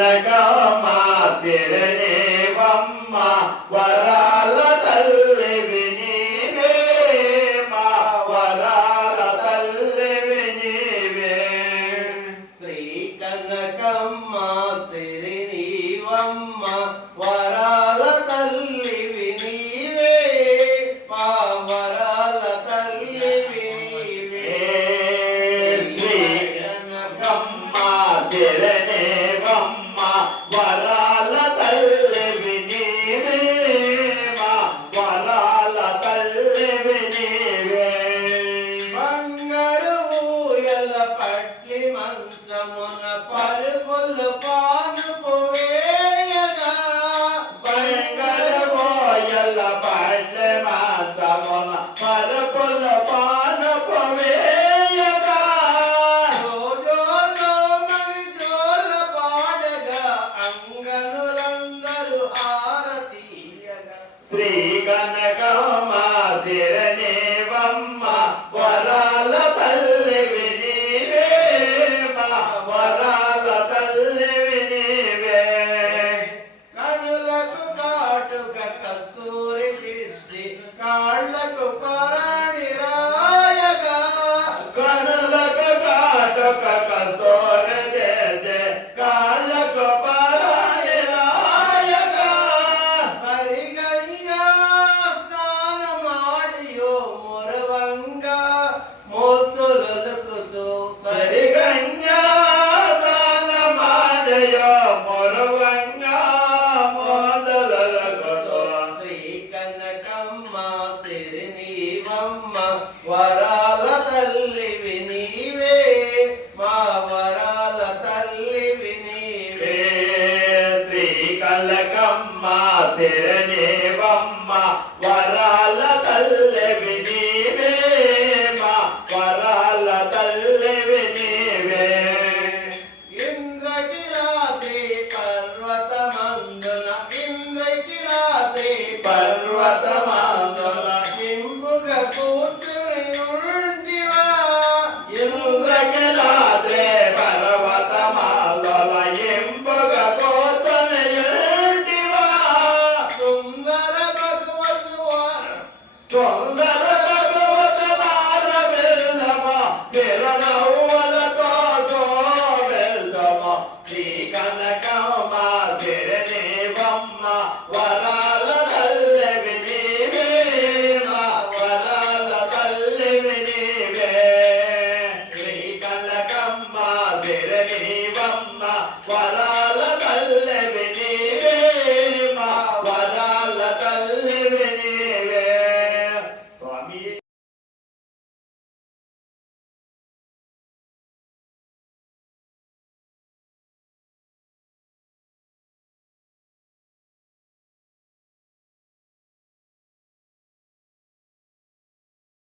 కనకమ్మ సిరినివమ్మ వరాల తల్లివి నీవే మా వరాల తల్లివి నీవే శ్రీ కనకమ్మ సిరినివమ్మ వరాల తల్లివి నీవే మా వరాల తల్లివి నీవే శ్రీ కనకమ్మ సిరినివమ్మ వరాల తల్లివి నీవే మా వరాల తల్లివి నీవే బంగారు ఊయల పట్లి మంచమున పరుపులు పానుపు వేయగా బంగారమోయల పట్లి మంచమున పరుపులు పానుపు వేయగా రోజోలో మరి జోల పాడగా అంగనులందరూ హారతీయగా శ్రీ కనకమ్మ సిరినివమ్మ వరాల తల్లివి నీవే మా వరాల తల్లివి నీవే కనులకు కాటుక కస్తూరి చిత్తి కాళ్ళకు పరాణి రాయగా కనులకు కాటుక కస్తూరి చేసే కాళ్ళకు పరాణి రాయగా హరిగయ్యా స్నానమాడియో మురవంగా మోతులొలుకుతూ సరిగంగా దానమాడయో మొరవంగా మోదలగతో శ్రీ కనకమ్మ సిరినివమ్మ వరాల తల్లివి నీవే మా వరాల తల్లివి నీవే శ్రీ కనకమ్మ సిరినివమ్మ